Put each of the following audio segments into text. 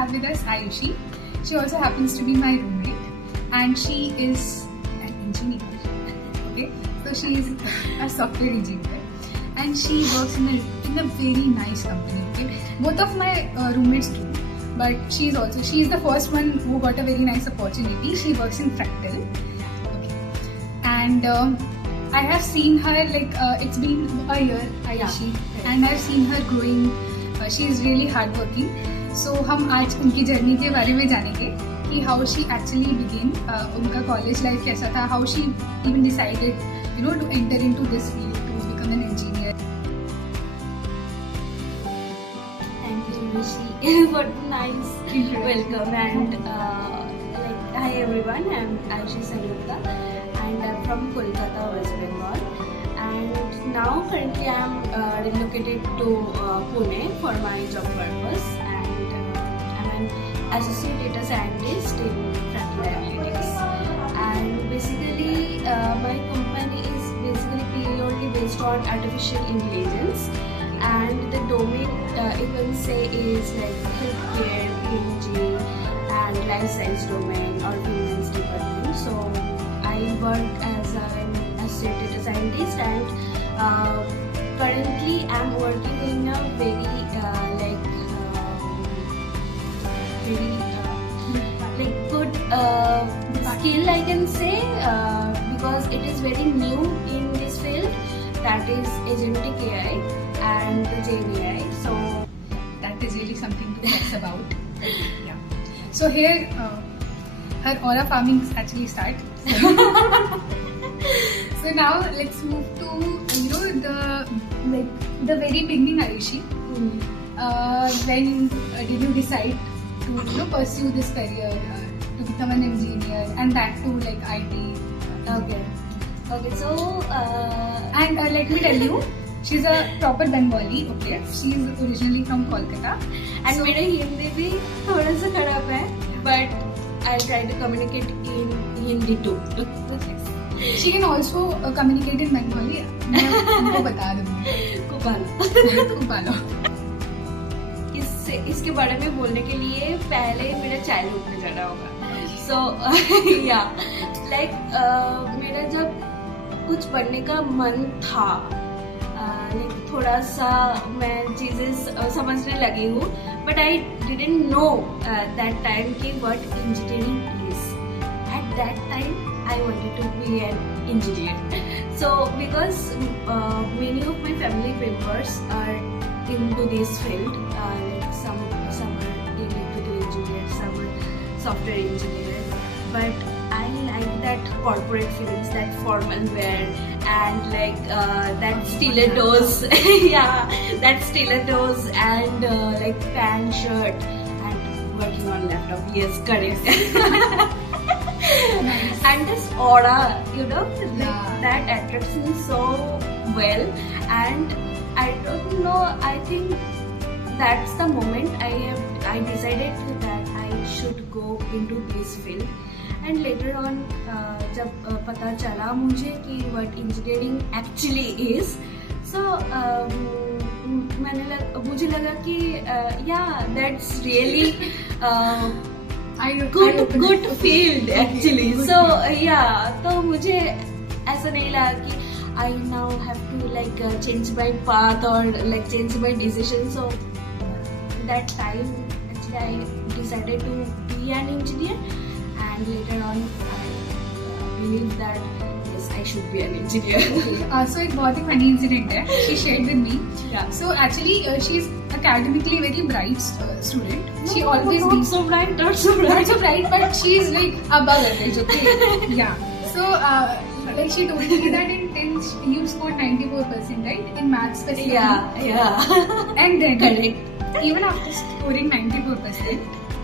have with us Ayushi. She also happens to be my roommate, and she is an engineer. Okay, so she is a software engineer, and she works in a very nice company. Okay, both of my roommates do, but she is the first one who got a very nice opportunity. She works in Fractal. Okay, and I have seen her it's been a year, Ayushi, and I've seen her growing. She is really hardworking. So हम आज उनकी journey के बारे में जानेंगे कि how she actually began, उनका college life कैसा था, how she even decided, to enter into this field to become an engineer. Thank you, Rishi, for the nice welcome. And hi everyone, I'm Ayushi Sanjukta, and I'm from Kolkata, West Bengal. And now currently I'm relocated to Pune for my job purpose, and I'm an associate data scientist in Fractal Analytics. And basically my company is basically purely based on artificial intelligence, and the domain you can say is like healthcare, PNG, and life science domain or finance department. So I work as an associate data scientist, and currently I'm working in a very good skill, I can say, because it is very new in this field, that is agentic AI and the GenAI. So that is really something to talk about. Yeah. So here, her aura farming actually starts. So now let's move to the very beginning, Ayushi. When did you decide to pursue this career, to become an engineer, and that too IT? Okay. So and let me tell you, she's a proper Bengali. Okay, she's originally from Kolkata. And so, मेरा हिंदी भी थोड़ा सा खराब है, but I'll try to communicate in Hindi too. She can also communicate in Bengali. मैं उनको बता दूँगी. कुपालो. इसके बारे में बोलने के लिए पहले मेरा चाइल्डहुड में जाना होगा. So मेरा जब कुछ बनने का मन था, थोड़ा सा मैं चीजें समझने लगी हूँ, but I didn't know that time कि what engineering is. At that time I wanted to be an engineer. So because many of my family members are into this field, some are electrical engineers, some are software engineers, but I like that corporate feelings, that formal wear, and that stilettos, that stilettos, and pant shirt, and working on laptop. Yes, correct. Nice. And this aura, that attracts me so well, and I don't know, I think that's the moment I decided that I should go into this field. And later on, जब पता चला मुझे कि what engineering actually is, so मुझे लगा कि that's really good field actually. So तो मुझे ऐसा नहीं लगा कि I now have to change my path or change my decision. So that time actually I decided to be an engineer, and later on I believe that yes, I should be an engineer. Okay. So एक बहुत ही funny incident है. She shared with me. Yeah. So actually she is academically very bright student. No, she always not so bright, not so bright, but she is above average. Okay. Yeah. So she told me that in 10th you scored 94%, right? In maths specifically. Yeah. And then correct. Even after scoring 94%,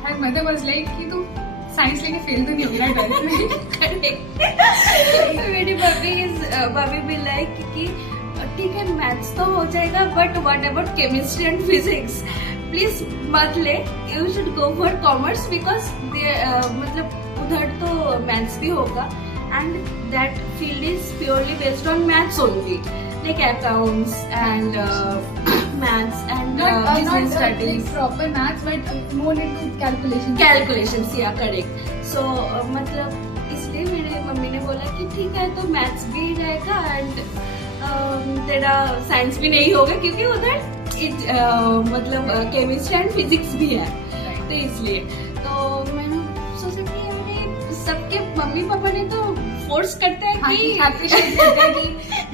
her mother was like कि तू science लेके fail तो नहीं हो रहा 12th में. मेरी भाभी भी लाइक कि ठीक है मैथ्स तो हो जाएगा, but what about chemistry and physics, please मत ले, you should go for commerce, because मतलब उधर तो मैथ्स भी होगा, and that field is purely based on maths only, like accounts and maths and not business like studies. proper maths, but more into calculation. Calculations, yeah, correct. So मतलब इसलिए मेरे mummy ने बोला कि ठीक है तो मैथ्स भी रहेगा एंड तेरा साइंस भी नहीं होगा क्योंकि उधर मतलब केमिस्ट्री एंड फिजिक्स भी है, तो इसलिए तो मैंने सोचा कि अरे सबके मम्मी पापा ने तो फोर्स करते हैं कि appreciate करते हैं कि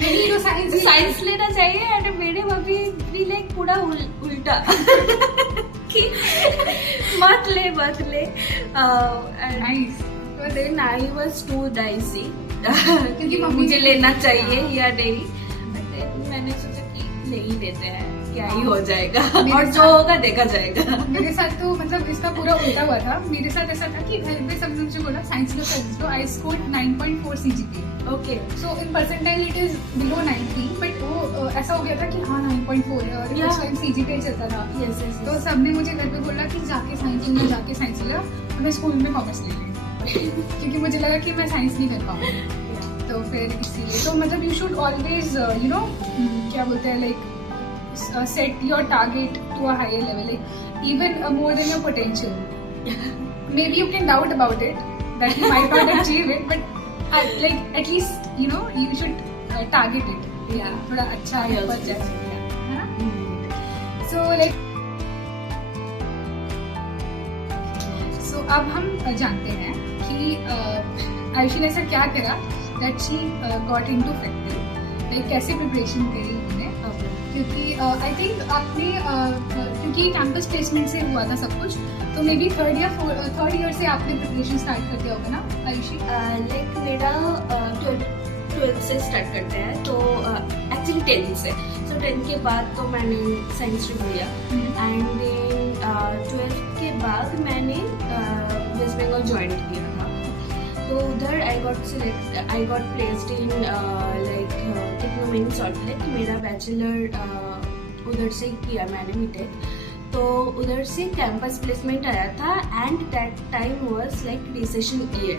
नहीं तो साइंस लेना चाहिए एंड मेरे मम्मी भी लाइक पूरा उल्टा कि मत ले nice. तो then I was too dicey क्योंकि कि मुझे लेना चाहिए या नहीं, बट मैंने सोचा कि ले ही लेते हैं, क्या ही हो जाएगा और जो होगा देखा जाएगा। मेरे साथ तो मतलब इसका पूरा उल्टा हुआ था। मेरे साथ ऐसा था कि घर पे सब मुझे बोला science low, I scored 9.4 CGPA. Okay, so in percentile it is below 90, but वो ऐसा हो गया था कि हाँ 9.4 है और उस टाइम CGPA चलता था। यस यस, तो सबने मुझे घर पे बोला कि जाके साइंस ले और मैं स्कूल में कॉमर्स ले ली क्योंकि मुझे लगा कि मैं साइंस नहीं कर पाऊंगी। तो फिर इसीलिए तो मतलब you should always you know क्या बोलते हैं like set your target to a higher level, like even more than your potential. Maybe you can doubt about it that you might not achieve it, but like at least you know you should target it. Yeah, थोड़ा अच्छा है पर जैसे है ना। So like so अब हम जानते हैं कि आयुषी ने ऐसा क्या करा that she got into fractal, like कैसे प्रिपरेशन करी उन्होंने, क्योंकि आई थिंक आपने क्योंकि कैंपस प्लेसमेंट से हुआ था सब कुछ, तो मे बी थर्ड ईयर से आपने प्रिपरेशन स्टार्ट कर दिया होगा ना आयुषी? लाइक मेरा 12th से स्टार्ट करते हैं, तो एक्चुअली 10th से, सो 10th के बाद तो मैंने साइंस स्ट्रीम लिया एंड देन 12th के बाद मैंने वेस्ट बंगाल ज्वाइन किया था। तो उधर I got placed in like Techno Main Salt Lake. मेरा बैचलर उधर से किया मैंने बीटेक, तो उधर से कैंपस प्लेसमेंट आया था and that time was like recession year,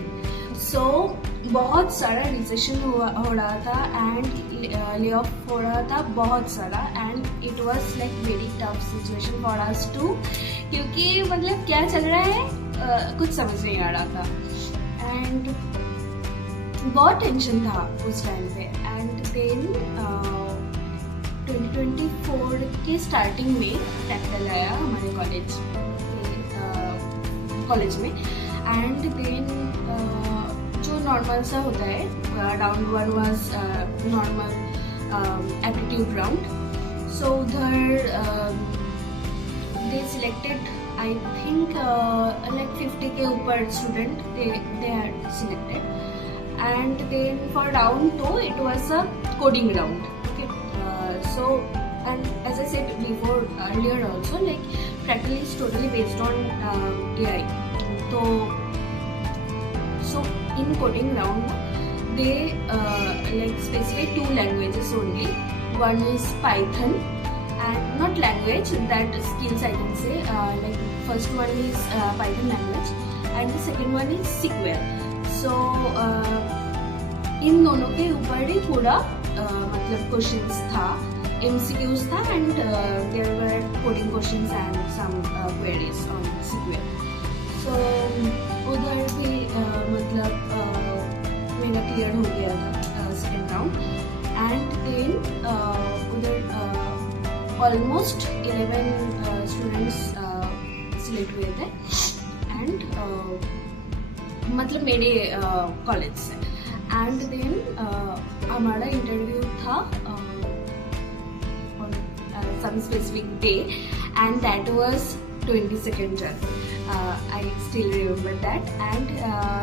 so बहुत सारा रिसेशन हो रहा था एंड ले ऑफ हो रहा था बहुत सारा and it was like very tough situation for us too, क्योंकि मतलब क्या चल रहा है कुछ समझ नहीं आ रहा था एंड बहुत टेंशन था उस टाइम पे। एंड देन 2024 के स्टार्टिंग में फ्रैक्टल आया हमारे कॉलेज में एंड देन जो नॉर्मल सा होता है round 1 was normal aptitude round, so उधर they selected I think like 50 के ऊपर student they had selected and then for round 2 it was a coding round. Okay, so and as I said before earlier also, like Fractal is totally based on AI. So in coding round they like specify 2 languages only. One is Python and not language, that skills I can say, like first one is Python language and the second one is SQL. So इन दोनों के ऊपर ही पूरा मतलब questions था, MCQs था and there were coding questions and some queries on SQL. So उधर भी मतलब मेरा क्लियर हो गया था सेकेंड राउंड एंड देन उधर ऑलमोस्ट 11 स्टूडेंट्स सिलेक्ट हुए थे एंड मतलब मेरे कॉलेज से एंड देन हमारा इंटरव्यू था on some specific day and that was 22nd Jan. I still remember that and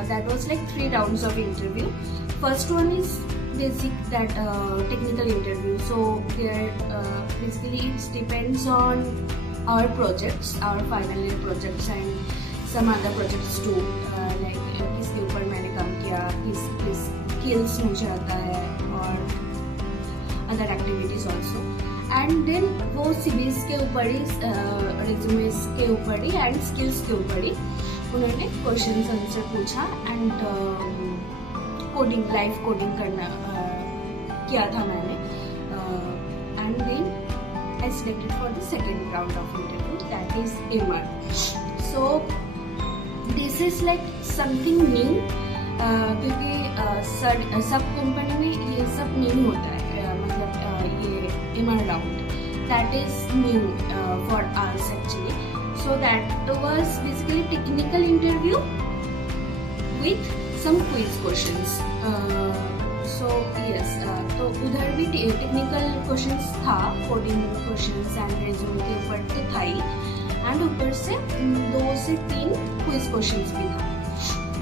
that was like 3 rounds of interview. First one is basic, that technical interview, so there basically it depends on our projects, our final year projects and some other projects too, like किसके ऊपर मैंने काम किया, किस skills मुझे आता है और other activities also. And then वो CVs के ऊपर ही रिज्यूमेस के ऊपर ही एंड स्किल्स के ऊपर ही उन्होंने क्वेश्चन आंसर पूछा एंड कोडिंग, लाइव कोडिंग करना किया था मैंने and then I selected for the second round of interview, that is MR. So this is like something new, क्योंकि सब कंपनी में ये सब नहीं होता है, मतलब ये MR round, that is new for us actually. So that was basically technical interview with some quiz questions. So yes, तो उधर भी टेक्निकल क्वेश्चंस था, कोडिंग क्वेश्चंस एंड रेज्यूमे के ऊपर तो था ही, एंड ऊपर से 2 से 3 क्विज क्वेश्चंस भी था.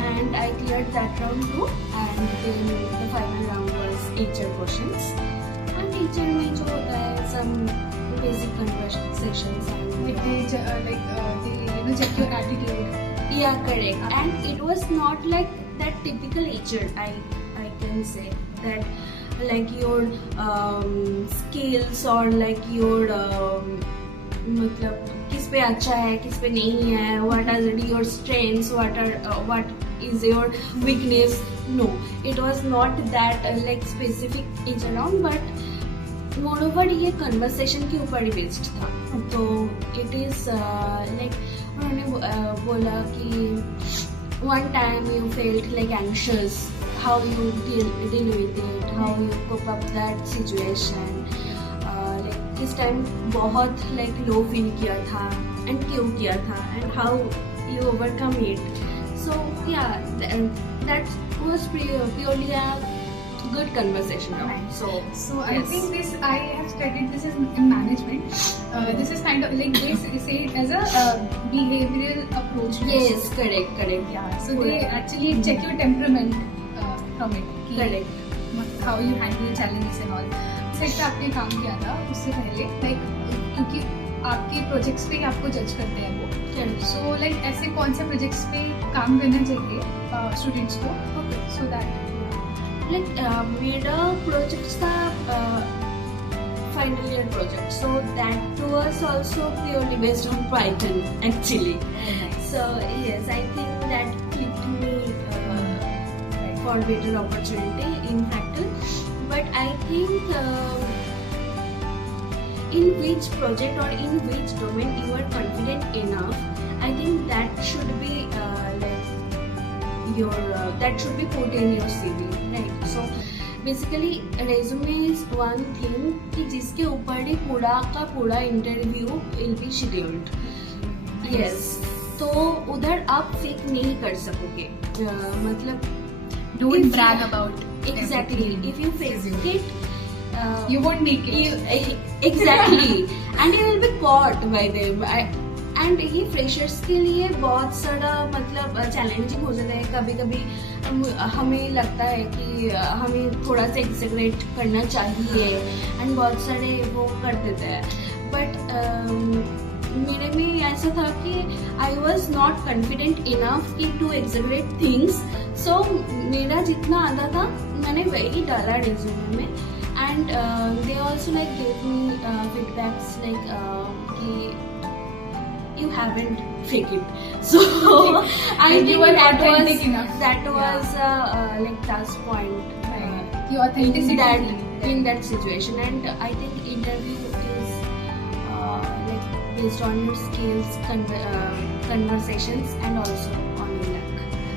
And I cleared that round too, and then the final round was HR questions. And HR में जो होता है some basic conversations and they check your attitude. Yeah, correct. And it was not like that typical HR. I can say that like your skills or like your मतलब किस पे अच्छा है, किस पे नहीं है, what are your strengths, what is your weakness. No, it was not that like specific each around, but moreover ये conversation के ऊपर ही based था. तो it is like उन्होंने बोला कि one time you felt like anxious, how you deal with it, how you cope up that situation. किस time बहुत लाइक लो फील किया था एंड क्यों किया था and how you overcome it. So yeah that was purely a good conversation round. So I think this, I have studied this in management. This is kind of like they say it as a behavioral approach. Yes, correct. Yeah. So they actually check your temperament from it. Correct. How you handle challenges and all. Set पे आपने काम किया था उससे पहले, like क्योंकि आपके projects पे आपको जज करते हैं वो. सो लाइक ऐसे कौन से प्रोजेक्ट्स पे काम करना चाहिए स्टूडेंट्स को, सो दैट लाइक मेरा प्रोजेक्ट था final year project, so that was also purely based on Python actually. So yes, I think that clicked me for better opportunity in Fractal. But I think in which project or in which domain you are confident enough, I think that should be like your that should be put in your CV, right? So basically resume is one thing कि जिसके ऊपर ही पूरा का पूरा interview will be scheduled. Yes, तो उधर आप fake नहीं कर सकोगे, मतलब don't brag about. Exactly. If you fake it, you won't make it. Exactly. And you will be caught by them. And ये freshers के लिए बहुत सारा मतलब challenging हो जाता है. कभी-कभी हमें लगता है कि हमें थोड़ा सा exaggerate करना चाहिए, and बहुत सारे वो कर देते हैं. But मेरे में ऐसा था कि I was not confident enough to exaggerate things. So मेरा जितना आता था मैंने वही डाला resume में, and they also like gave me feedbacks like कि you haven't faked it. So I think that was like plus point the authenticity in that situation. And I think interview is like based on your skills, conversations, and also on your luck.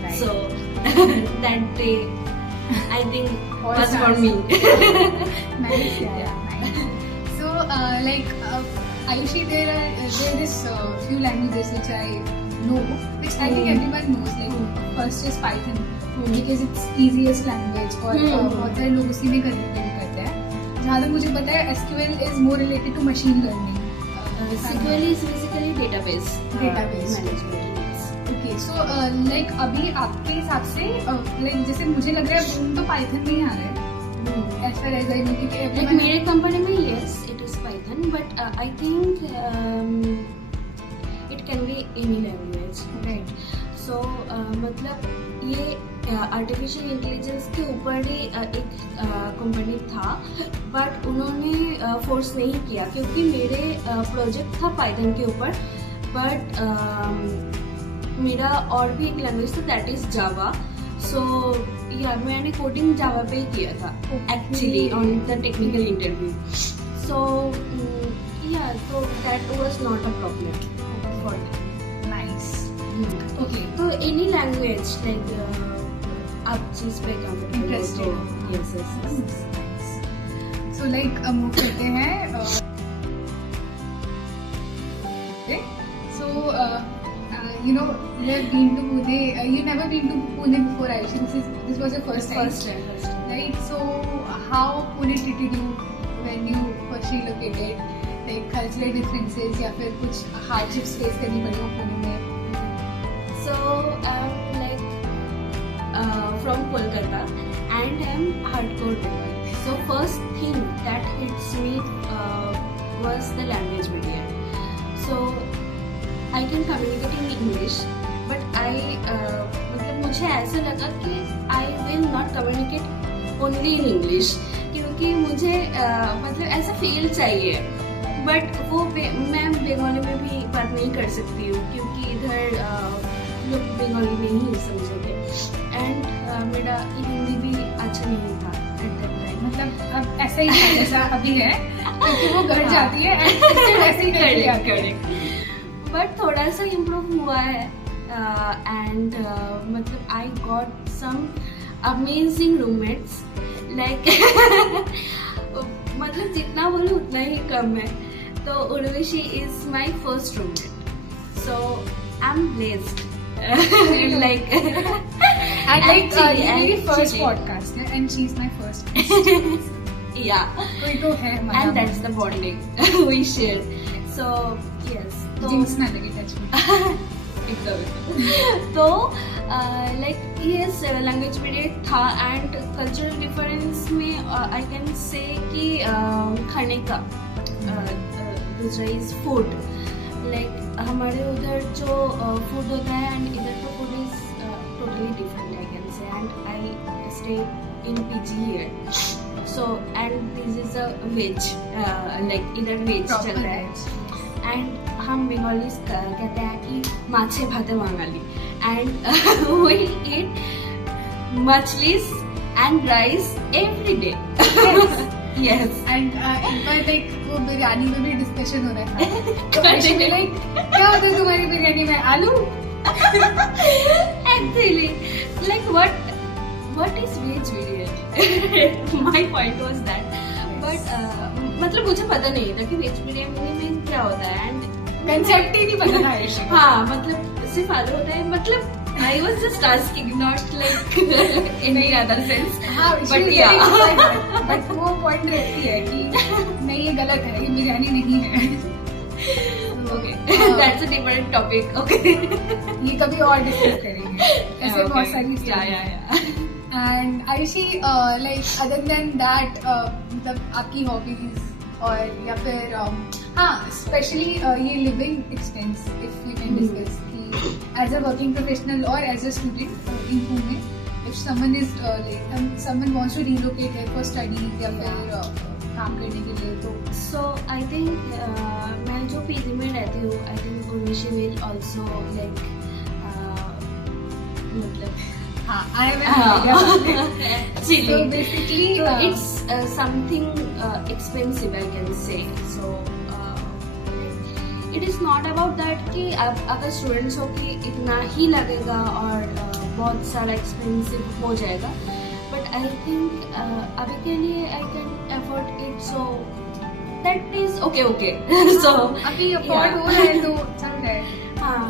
Right. So that day I think was for me. Nice, yeah, nice. So like Ayushi, there are this few languages which I know, which I think everyone knows. Like first is Python, because it's easiest language, और बहुत सारे लोग उसी में connect करते हैं. जहाँ तक मुझे पता है SQL is more related to machine learning. SQL is basically database management. Okay, so like अभी आपके हिसाब से like जैसे मुझे लग रहा है बूम तो पाइथन में ही आ रहा है. As far as I know, क्योंकि like मेरे कंपनी में yes it is Python, but I think it can be any language, right? So मतलब ये आर्टिफिशियल इंटेलिजेंस के ऊपर ही एक कंपनी था, बट उन्होंने फोर्स नहीं किया क्योंकि मेरे प्रोजेक्ट था पाइथन के ऊपर, बट मेरा और भी एक लैंग्वेज था दैट इज जावा. सो या मैंने कोडिंग जावा पे ही किया था actually on the technical interview. So Yeah, so that was not a problem for me. Nice. Okay. So any language like आप जिस पे comfortable Interested हो हो. तो yes yes. So like move करते हैं. Okay. So you know you have been to Pune. You never been to Pune before, Aishi. This was your first time. First time. Right. So how Pune treated you when you first relocated? Like cultural differences या फिर कुछ hardships face करनी पड़ी हो पुणे में? So I'm like from Kolkata and I'm hardcore Bengali. So first thing that hits me was the language barrier. So I can communicate in English, but मतलब मुझे ऐसा लगा कि I will not communicate only in English क्योंकि मुझे मतलब ऐसा feel चाहिए. बट वो मैं बंगाली में भी बात नहीं कर सकती हूँ क्योंकि इधर लोग बंगाली नहीं समझेंगे एंड मेरा हिंदी भी अच्छा नहीं था एट दैट टाइम. मतलब अब ऐसा ही है जैसा अभी है क्योंकि वो घर जाती है and फिर से वैसे ही कर लिया करे. बट थोड़ा सा इम्प्रूव हुआ है एंड मतलब I got some amazing roommates like मतलब जितना बोलूँ उतना ही कम है. तो Urvashi is my first roommate, so I am blessed. Like and like ये मेरी first podcast है and she is my first guest. Yeah, कोई तो है हमारा. and that's the bonding we share. So yes, jinx ना लगे touch में. तो like yes, language barrier था and cultural difference में I can say कि खाने का दूसरा is food. Like हमारे उधर जो फूड होता है एंड इधर का food is totally different I can say and I stay in PG here. So and this is a veg like इधर वेज चल रहा है एंड हम बंगालीज कहते हैं कि माछे भाते बंगाली एंड वी ईट मछलीज and rice every day. Yes. And एक बार like वो बिरयानी में भी डिस्कशन हो रहा था. तो actually like क्या होता है तुम्हारी बिरयानी में आलू? Actually, like what is veg biryani? My point was that. But मतलब मुझे पता नहीं था कि वेज बिरयानी में क्या होता है एंड कंसेप्ट ही नहीं पता था ऐसे. हाँ मतलब सिर्फ आलू होता है. मतलब I was just asking, not like any other sense. हाँ, but yeah. But वो पॉइंट रहती है कि नहीं ये गलत है, ये बिरयानी नहीं है. Okay, that's a different topic. Okay. ये कभी और डिस्कस करेंगे. ऐसे बहुत सारी yeah. And Aishi, like other than that, मतलब आपकी hobbies और या फिर हाँ, especially ये living expense, if we can discuss. As a working professional or as a student in Pune, if someone is like someone wants to relocate here for studies या फिर काम करने के लिए तो so I think मैं जो पीजी में रहती हूँ I think Urvashi will also like मतलब हाँ I have an idea. So basically it's something expensive I can say. So it is not about that कि आप अगर स्टूडेंट्स हो कि इतना ही लगेगा और बहुत सारा एक्सपेंसिव हो जाएगा. बट आई थिंक अभी के लिए I can afford it. So that is okay okay. So अभी अफोर्ड हो रहा है तो चल रहा है. हाँ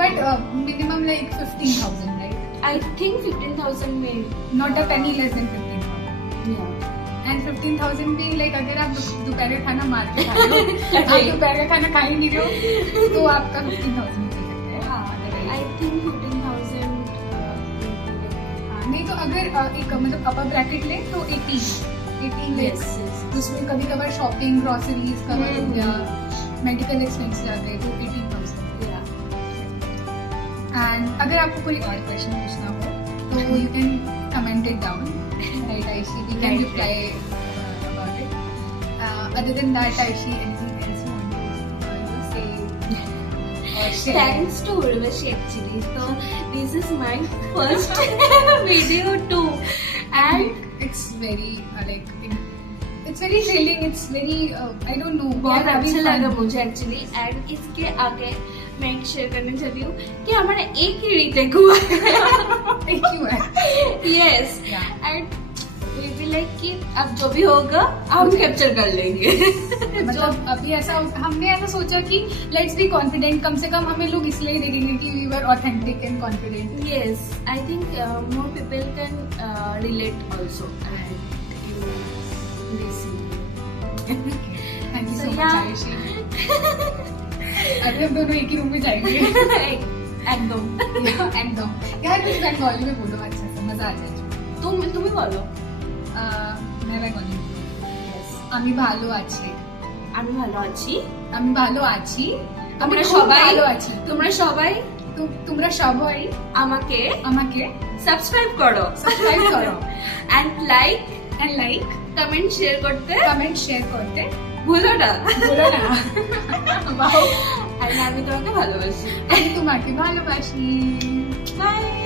but minimum like 15,000 right. I think 15,000 में not a Penney less than 15,000. And 15,000 भी लाइक अगर आप दोपहर का खाना मार के खा रहे हो, आप दोपहर का खाना खा ही नहीं रहे हो तो आपका 15,000 मिल सकता है. हाँ आई थिंक 15,000. नहीं तो अगर एक मतलब अपर ब्रैकेट ले तो 18 लेस. उसमें कभी कभार शॉपिंग ग्रोसरीज कवर हो गया, मेडिकल एक्सपेंस जाते हैं तो 18,000. एंड अगर आपको कोई और क्वेश्चन पूछना हो तो you can comment it down. Right, Aishi, we can reply about it. Other than that, Aishi, anything else you want to say or share? Thanks to Urvashi actually. So this is my first video too, and it's very like it's very thrilling. It's very I don't know. we बहुत are having अच्छा fun. लगा मुझे actually. And इसके आगे मैं एक share करना चाहती हूँ कि हमारा एक ही रीटेक हुआ है. Thank you. Yes. Yeah. And we be like कि अब जो भी होगा हम कैप्चर कर लेंगे. मतलब अभी ऐसा हमने ऐसा सोचा कि लेट्स बी कॉन्फिडेंट. कम से कम हमें लोग इसलिए देखेंगे कि we were authentic and confident. Yes, I think more people can relate also and you listen. Thank you So, so much yeah. Ayushi. अभी हम दोनों एक ही रूम में जाएंगे. एकदम. एकदम. यार कुछ बंगाली में बोलो अच्छा सा मजा आ जाए. তুমি বলো. मैं बंगाली আমি ভালো আছি. আমি ভালো আছি. আমি ভালো আছি. তোমরা আমি খুব সবাই ভালো আছি. তোমরা সবাই তোমরা সবাই আমাকে আমাকে সাবস্ক্রাইব করো. সাবস্ক্রাইব করো and like and like comment share করতে কমেন্ট শেয়ার করতে ভুলো না. ভুলো না. আর আমি তোমাকে ভালোবাসি. আমি তোমাকে ভালোবাসি. বাই.